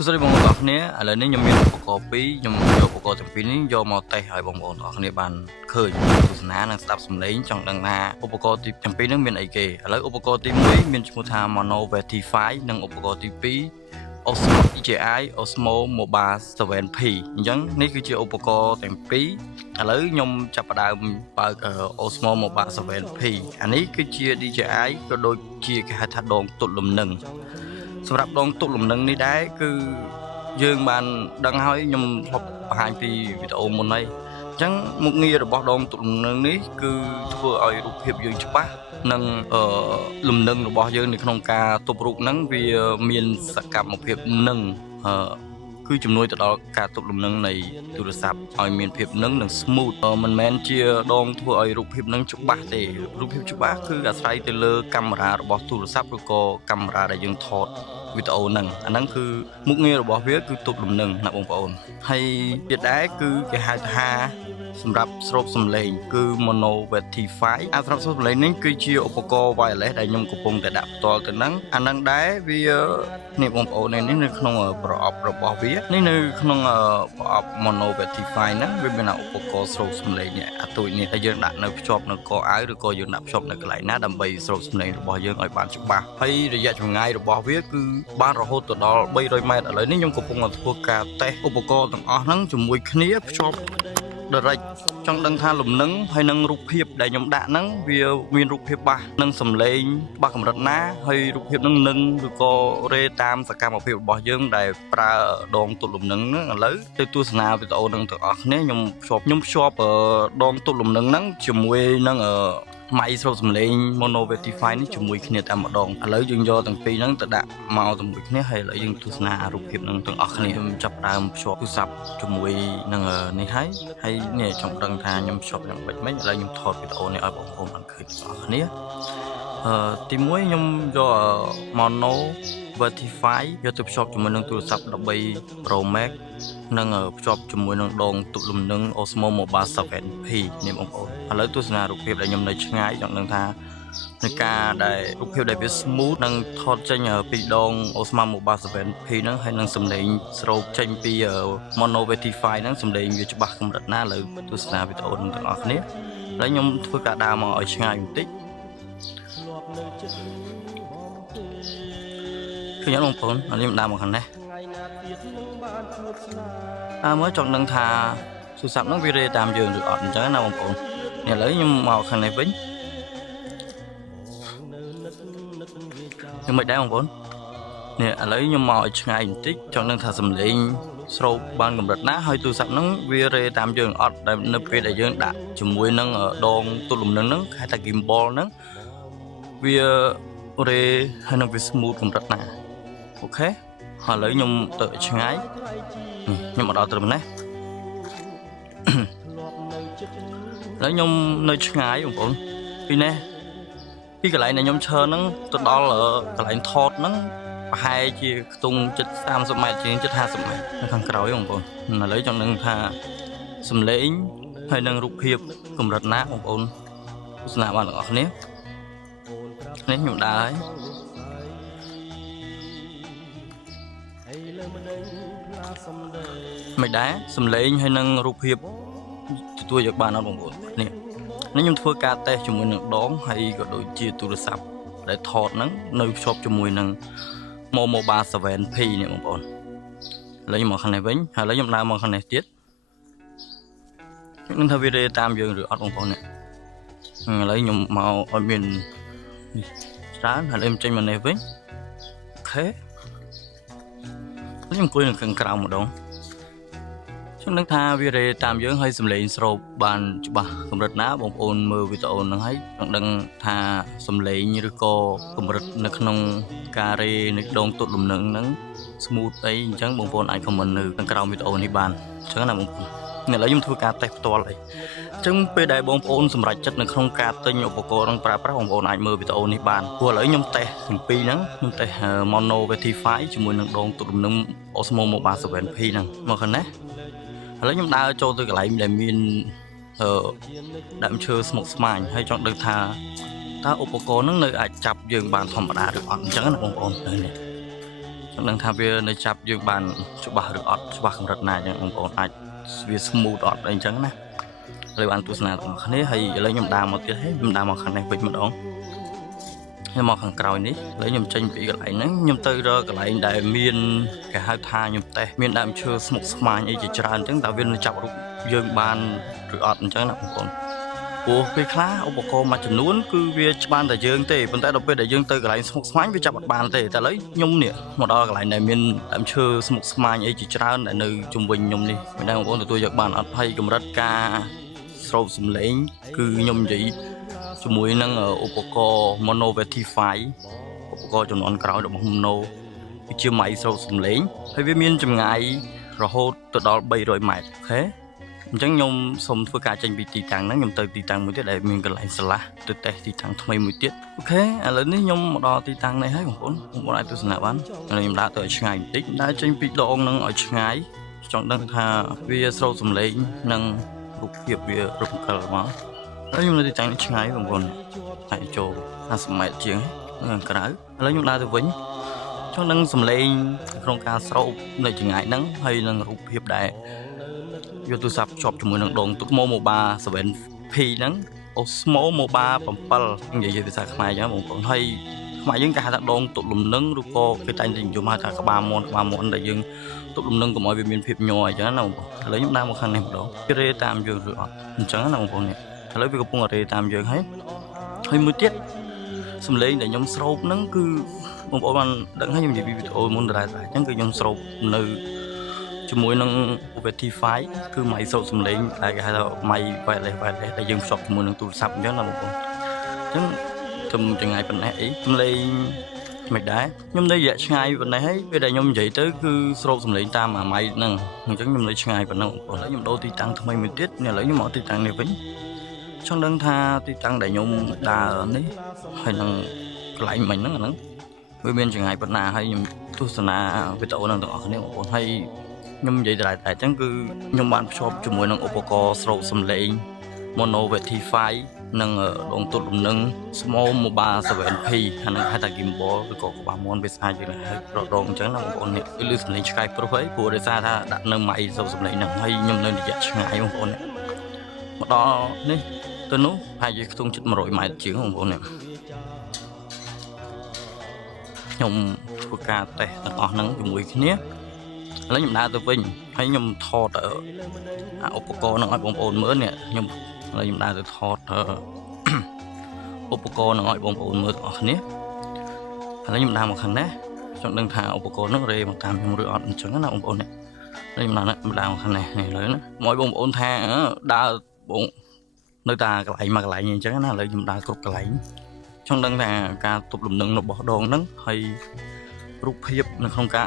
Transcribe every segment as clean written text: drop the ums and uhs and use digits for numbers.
សួស្តីបងប្អូនអរគ្នាឥឡូវនេះខ្ញុំមានឧបករណ៍ពីរខ្ញុំយកឧបករណ៍ទាំងពីរនេះយកមកតេស្តឲ្យបងប្អូនអរគ្នាបានឃើញទស្សនានិងស្ដាប់សំឡេងចង់ដឹងថាឧបករណ៍ទីទាំងពីរនេះមានអីគេឥឡូវឧបករណ៍ទី1មានឈ្មោះថា Mono Vertify និងឧបករណ៍ទី2 Osmo DJI Osmo Mobile 7P អញ្ចឹងនេះគឺជាឧបករណ៍ទាំងពីរឥឡូវខ្ញុំចាប់ផ្ដើមបើក Osmo Mobile 7P អានេះគឺជា DJI ក៏ដូចជាគេហៅថាដងទល់លំនឹងសម្រាប់ដងទប់លំនឹងនេះដែរគឺយើងបានដឹងហើយខ្ញុំធ្លាប់បង្ហាញពីវីដេអូមុនហើយអញ្ចឹងមុខងាររបស់ដងទប់លំនឹងនេះគឺធ្វើឲ្យរូបភាពយើងច្បាស់និងលំនឹងរបស់យើងនៅក្នុងការទប់រូបហ្នឹងវាមានសកម្មភាពនឹងគឺជំនួយទៅដល់ការទប់លំនឹងនៃទូរស័ព្ទឲ្យមានភាពនឹងនិង smooth មិនមែនជាដងធ្វើឲ្យរូបភាពនឹងច្បាស់ទេរូបភាពច្បាស់គឺអាស្រ័យទៅលើកាមេរ៉ារបស់ទូរស័ព្ទឬក៏កាមេរ៉ាដែលយើងថតវីដេអូហ្នឹងអាហ្នឹងគឺមុខងាររបស់វាគឺទប់លំនឹងណាបងប្អូនហើយទៀតដែរគឺគេហៅថាសម្រាប់ស្រូបសំឡេងគឺ Mono Vertify សម្រាប់ស្រូបសំឡេងនេះគឺជាឧបករណ៍ wireless ដែលខ្ញុំកំពុងតែដាក់ផ្ទាល់ទៅហ្នឹងអាហ្នឹងដែរវានេះបងប្អូននេះនៅក្នុងប្រអប់របស់វានេះនៅក្នុងប្រអប់ Mono Vertify ហ្នឹងវាមានឧបករណ៍ស្រូបសំឡេងនេះអាទូចនេះដែលយើងដាក់នៅភ្ជាប់នៅកអាវឬក៏យើងដាក់ភ្ជាប់នៅកន្លែងណាដើម្បីស្រូបសំឡេងរបស់យើងឲ្យបានច្បាស់ហើយរយៈចម្ងាយរបស់វាគឺបានរហូតទៅដល់300ម៉ែត្រឥឡូវនេះខ្ញុំកំពុងតែធ្វើការតេស្តឧបករណ៍ទាំងអស់ហ្នឹងជាមួយគ្នាភ្ជាប់direct ចង់ដឹងថាលំនឹងហើយនឹងរូបភាពដែលខ្ញុំដាក់ហ្នឹងវាមានរូបភាពបាសនិងសំឡេងបាសកម្រិតណាហើយរូបភាពនឹងឬក៏រេតាមសកម្មភាពរបស់យើងដែលប្រើដងទប់លំនឹងហ្នឹងឥឡូវទៅទស្សនាវីដេអូហ្នឹងទាំងអស់គ្នាខ្ញុំភ្ជាប់ដងទប់លំនឹងហ្នឹងជាមួយនឹងម៉ៃស្រូបសំឡេង Mono Vertify នេះជាមួយគ្នាតែម្ដងឥឡូវយើងយកទាំងពីរហ្នឹងទៅដាក់មកជាមួយគ្នាហើយឥឡូវយើងទស្សនារូបភាពហ្នឹងទាំងអស់គ្នាខ្ញុំចាប់ដើមភ្ជាប់ទូរស័ព្ទជាមួយនឹងនេះហើយនេះចង់ដឹងថាខ្ញុំភ្ជាប់យ៉ាងម៉េចឥឡូវខ្ញុំថតវីដេអូនេះឲ្យបងប្អូនបានឃើញទាំងអស់គ្នាទី1ខ្ញុំយក Mono Vertify យកទៅភ្ជាប់ជាមួយនឹងទូរស័ព្ទ13 Pro Max និងភ្ជាប់ជាមួយនឹងដងទប់លំនឹង Osmo Mobile 7P នេះបងប្អូនឥឡូវទស្សនារូបភាពដែលខ្ញុំនៅឆ្ងាយចង់ដឹងថាในការដែលរូបភាពដែលវា smooth និងថតចេញពីដង Osmo Mobile 7P ហ្នឹងហើយនឹងសំឡេងស្រូបចេញពី Mono Vertify ហ្នឹងសំឡេងវាច្បាស់កម្រិតណាឥឡូវទស្សនាវីដេអូនឹងទាំងអស់គ្នាឥឡូវខ្ញុំធ្វើការដើរមកឲ្យឆ្ងាយបន្តិចឃើញអត់បងប្អូនឥឡូវខ្ញុំដើរមកខាងនេះមើលចង់ដឹងថាទូរស័ព្ទហ្នឹងវារេតាមយើងឬអត់អញ្ចឹងណាបងប្អូននេះឥឡូវខ្ញុំមកខាងនេះវិញខ្ញុំមិនដែរបងប្អូននេះឥឡូវខ្ញុំមកឲ្យឆ្ងាយបន្តិចចង់ដឹងថាសំឡេងស្រូបបានកម្រិតណាហើយទូរស័ព្ទហ្នឹងវារេតាមយើងអត់ដែលនៅពេលដែលយើងដាក់ជាមួយនឹងដងទល់លំនឹងហ្នឹងគេថា gimbal ហ្នឹងវារេហើយនឹងវា smooth កម្រិតណាអូខេឥឡូវខ្ញុំទៅឆ្ងាយខ្ញុំមកដល់ត្រឹមនេះឥឡូវខ្ញុំនៅឆ្ងាយបងប្អូនពីនេះពីកន្លែងដែលខ្ញុំឈរហ្នឹងទៅដល់កន្លែងថតហ្នឹងប្រហែលជាខ្ទង់30ម៉ែត្រជាង50ម៉ែត្រនៅខាងក្រោយបងប្អូនឥឡូវចង់ដឹងថាសំឡេងហើយនឹងរូបភាពកម្រិតណាបងប្អូនទស្សនាបានទាំងអស់គ្នានេះខ្ញុំដើរហើយមិនដែរសំឡេងហើយនឹងរូបភាពទទួលយកបានអត់បងប្អូននេះខ្ញុំធ្វើការតេស្តជាមួយនឹងដងហើយក៏ដូចជាទូរស័ព្ទដែលថតហ្នឹងនៅភ្ជាប់ជាមួយនឹង Mobile 7P នេះបងប្អូនឥឡូវខ្ញុំមកខាងនេះវិញហើយឥឡូវខ្ញុំដើរមកខាងនេះទៀតនឹងថាវារេតាមយើងឬអត់បងប្អូននេះឥឡូវខ្ញុំមកឲ្យមានច្រើនហើយខ្ញុំចេញមកនេះវិញអូខេខ្ញុំអង្គុយនៅខាងក្រៅម្ដងខ្ញុំនឹងថាវារេតាមយើងហើយសំឡេងស្រូបបានច្បាស់កម្រិតណាបងប្អូនមើលវីដេអូហ្នឹងហើយចង់ដឹងថាសំឡេងឬក៏កម្រិតនៅក្នុងការរេនៃដងទល់លំនឹងហ្នឹង smooth អីអញ្ចឹងបងប្អូនអាច comment នៅខាងក្រោមវីដេអូនេះបានអញ្ចឹងណាបងប្អូនឥឡូវខ្ញុំធ្វើការតេស្តផ្ទាល់ហើយអញ្ចឹងពេលដែលបងប្អូនសម្រេចចិត្តនៅក្នុងការទិញឧបករណ៍នឹងប្រើប្រាស់បងប្អូនអាចមើលវីដេអូនេះបានព្រោះឥឡូវខ្ញុំតេស្តទាំងពីរហ្នឹងខ្ញុំតេស្ត Mono Vertify ជាមួយនឹងដងទល់លំនឹង Osmo Mobile 7P ហ្នឹងមកខាងនេះឥឡូវខ្ញុំដើរចូលទៅកន្លែងដែលមានដើមឈើស្មុគស្មាញហើយចង់ដឹងថាតើឧបករណ៍ហ្នឹងនៅអាចចាប់យើងបានធម្មតាឬអត់អញ្ចឹងណាបងប្អូននេះ នឹងថាវានៅចាប់យើងបានច្បាស់ឬអត់ច្បាស់កម្រិតណាអញ្ចឹងបងប្អូនអាចវា smooth អត់អីចឹងណាឥឡូវបានទស្សនាទាំងគ្នាហើយឥឡូវខ្ញុំដើរមកទៀតហើយខ្ញុំដើរមកខាងនេះវិញម្ដងខ្ញុំមកខាងក្រោយនេះឥឡូវខ្ញុំចេញពីកន្លែងហ្នឹងខ្ញុំទៅរកកន្លែងដែលមានគេហៅថាខ្ញុំតេស្តមានដើមឈើស្មុកស្មាញអីជាច្រើនអញ្ចឹងតើវានឹងចាប់រូបយើងបានឬអត់អញ្ចឹងណាបងប្អូនព្រោះពេលខ្លះឧបករណ៍មួយចំនួនគឺវាច្បាស់តែយើងទេប៉ុន្តែដល់ពេលដែលយើងទៅកន្លែងស្មុកស្មាញវាចាប់អត់បានទេតែឥឡូវខ្ញុំនេះមកដល់កន្លែងដែលមានដើមឈើស្មុកស្មាញអីជាច្រើនដែលនៅជុំវិញខ្ញុំនេះមិនដឹងបងប្អូនទទួលយកបានអត់ហើយកម្រិតការស្រោបសំឡេងគឺខ្ញុំនិយាយជាមួយនឹងឧបករណ៍ Mono Vertify ឧបករណ៍ចំនួនក្រោយរបស់ Mono គឺជាម៉ៃស្រោបសំឡេងហើយវាមានចម្ងាយរហូតទៅដល់300ម៉ែត្រអូខេអញ្ចឹងខ្ញុំសូមធ្វើការចេញពីទីតាំងហ្នឹងខ្ញុំទៅទីតាំងមួយទៀតដែលមានកន្លែងស្រឡះទៅតេស្តទីតាំងថ្មីមួយទៀតអូខេឥឡូវនេះខ្ញុំមកដល់ទីតាំងនេះហើយបងប្អូនអាចទស្សនាបានហើយខ្ញុំដើរទៅឲ្យឆ្ងាយបន្តិចដើរចេញពីដងហ្នឹងឲ្យឆ្ងាយចង់ដឹងថាវាស្រោបសំឡេងនិងរូបភាពវារំកិលមកហើយខ្ញុំនៅទីតាំងនេះឆ្ងាយបងប្អូនអាចចូល50ម៉ែត្រជាងខាងក្រៅឥឡូវខ្ញុំដើរទៅវិញចង់ដឹងសំឡេងក្នុងការស្រោបនៅចម្ងាយហ្នឹងហើយនឹងរូបភាពដែរយកទូរស័ព្ទជាប់ជាមួយនឹងដង Osmo Moba 7P ហ្នឹង Osmo Moba 7និយាយភាសាខ្មែរចឹងបងប្អូនហើយខ្មែរយើងគេហៅថាដងទប់លំនឹងឬក៏គេតែងតែនិយមហៅថាក្បាលមាន់ដែលយើងទប់លំនឹងកុំឲ្យវាមានភាពញ័រអញ្ចឹងណាបងប្អូនឥឡូវខ្ញុំដើរមកខាងនេះម្ដងវារេតាមយើងឬអត់អញ្ចឹងណាបងប្អូននេះឥឡូវវាកំពុងរេតាមយើងហើយមួយទៀតសំឡេងដែលខ្ញុំស្រោបហ្នឹងគឺបងប្អូនបានដឹងហើយខ្ញុំនិយាយពីវីដេអូមុនដែរអញ្ចឹងគឺខ្ញុំស្រោបនៅជាមួយនឹង Vertify គឺម៉ៃស្រោបសំឡេងដែលគេហៅថាម៉ៃ wireless ដែលយើងភ្ជាប់ជាមួយនឹងទូរស័ព្ទអញ្ចឹងណាបងប្អូនអញ្ចឹងទំចង្អាយប៉ុណ្ណេះអីសំឡេងមិនដែរខ្ញុំនៅរយៈឆ្ងាយប៉ុណ្ណេះហើយពេលដែលខ្ញុំនិយាយទៅគឺស្រោបសំឡេងតាមអាម៉ៃហ្នឹងអញ្ចឹងខ្ញុំនៅឆ្ងាយប៉ុណ្ណឹងបងប្អូនហើយខ្ញុំដូរទីតាំងថ្មីមួយទៀតឥឡូវខ្ញុំមកទីតាំងនេះវិញចង់ដឹងថាទីតាំងដែលខ្ញុំដើរនេះហើយនឹងកន្លែងមិញហ្នឹងវាមានចង្អាយប៉ុណ្ណាហើយខ្ញុំទស្សនាវីដេអូហ្នឹងទាំងអស់គ្នាបងប្អូនហើយខ្ញុំនិយាយតែអញ្ចឹងគឺខ្ញុំបានភ្ជាប់ជាមួយនឹងឧបករណ៍ស្រោបសំឡេង Mono Vertify និងដងទល់លំនឹង Osmo Moba 7P ហើយនឹងហៅថា gimbal ឬក៏ក្បាលមាន់វាស្អាតយើងហើយប្រដងអញ្ចឹងណាបងប្អូននេះលឺសំឡេងឆ្កែព្រោះហើយព្រោះដោយសារថាដាក់នៅម៉ៃស្រោបសំឡេងហ្នឹងហើយខ្ញុំនៅរយៈឆ្ងាយបងប្អូននេះមកដល់នេះទៅនោះហើយយើងខ្ទង់ជិត100ម៉ែត្រជាងបងប្អូននេះខ្ញុំធ្វើការតេស្តទាំងអស់ហ្នឹងជាមួយគ្នាឥឡូវខ្ញុំដើរទៅវិញហើយខ្ញុំថតឧបករណ៍ហ្នឹងឲ្យបងប្អូនមើលនេះខ្ញុំឥឡូវខ្ញុំដើរទៅថតឧបករណ៍ហ្នឹងឲ្យបងប្អូនមើលទាំងអស់គ្នាឥឡូវខ្ញុំដើរមកខាងនេះចង់ដឹងថាឧបករណ៍ហ្នឹងរេមកតាមខ្ញុំឬអត់អញ្ចឹងណាបងប្អូននេះឥឡូវខ្ញុំដើរមកខាងនេះឥឡូវណាមកឲ្យបងប្អូនថាដើរបងនៅតែកន្លែងមួយកន្លែងអញ្ចឹងណាឥឡូវខ្ញុំដើរគ្រប់កន្លែងចង់ដឹងថាការទប់លំនឹងរបស់ដងហ្នឹងហើយរូបភាពនៅក្នុងការ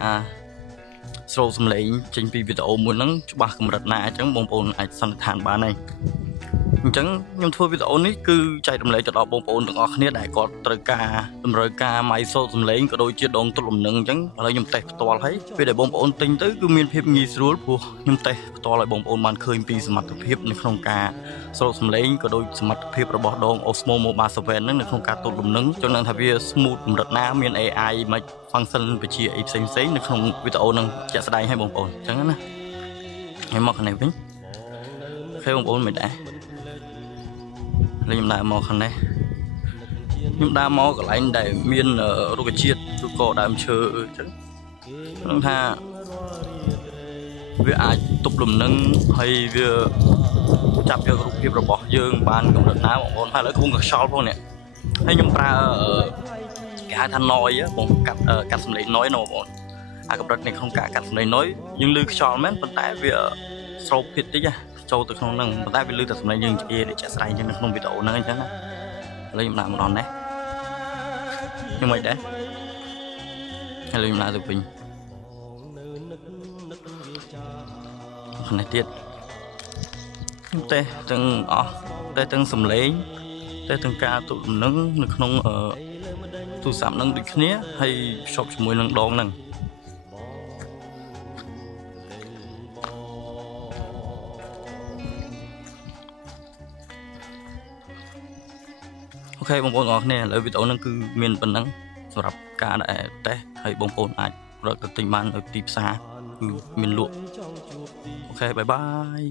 ស្រោបសំឡេងចេញពីវីដេអូមួយហ្នឹងច្បាស់កម្រិតណាអញ្ចឹងបងប្អូនអាចសន្និដ្ឋានបានហើយអញ្ចឹងខ្ញុំធ្វើវីដេអូនេះគឺចែករំលែកទៅដល់បងប្អូនទាំងអស់គ្នាដែលគាត់ត្រូវការតម្រូវការម៉ៃស្រោបសំឡេងក៏ដូចជាដងទល់លំនឹងអញ្ចឹងឥឡូវខ្ញុំតេស្តផ្ទាល់ហើយពេលដែលបងប្អូនទិញទៅគឺមានភាពងាយស្រួលព្រោះខ្ញុំតេស្តផ្ទាល់ឲ្យបងប្អូនបានឃើញពីសមត្ថភាពនៅក្នុងការស្រោបសំឡេងក៏ដូចសមត្ថភាពរបស់ដង Osmo Moba 7ហ្នឹងនៅក្នុងការទប់លំនឹងចង់ដឹងថាវា smooth កម្រិតណាមាន AI មិន function បច្ចេកអីផ្សេងនៅក្នុងវីដេអូហ្នឹងជាក់ស្ដែងឲ្យបងប្អូនអញ្ចឹងណាហើយមកខាងនេះវិញឃើញបងប្អូនមិនដែរខ្ញុំដើរមកខាងនេះខ្ញុំដើរមកកន្លែងដែលមានរុក្ខជាតិឬក៏ដើមឈើអញ្ចឹងខ្ញុំថាវាអាចទប់លំនឹងហើយវាចាប់យករូបភាពរបស់យើងបានកម្រិតណាបងប្អូនហើយឥឡូវកំពុងខ្យល់ផងនេះហើយខ្ញុំប្រើគេហៅថា noise បងកាត់សំឡេង noise ណាបងប្អូនអាកម្រិតនៅក្នុងការកាត់សំឡេង noise យើងឮខ្យល់មែនប៉ុន្តែវាស្រោបតិចចូលទៅក្នុងហ្នឹងប៉ុន្តែវាឮតែសំឡេងយើងជាក់ស្ដែងជាងនៅក្នុងវីដេអូហ្នឹងអញ្ចឹងណាឥឡូវខ្ញុំដាក់ម្ដងនេះខ្ញុំមិនដែរឥឡូវខ្ញុំដាក់ទៅវិញនេះទៀតខ្ញុំតេស្តទាំងអស់តេស្តទាំងសំឡេងតេស្តទាំងការទប់លំនឹងនៅក្នុងទូរស័ព្ទហ្នឹងដូចគ្នាហើយភ្ជាប់ជាមួយនឹងដងហ្នឹងអូខេបងប្អូនទាំងអស់គ្នាឥឡូវវីដេអូហ្នឹងគឺមានប៉ុណ្ណឹងសម្រាប់ការដែលតេស្តហើយបងប្អូនអាច រកទៅទិញបាននៅទីផ្សារមានលក់អូខេបាយបាយ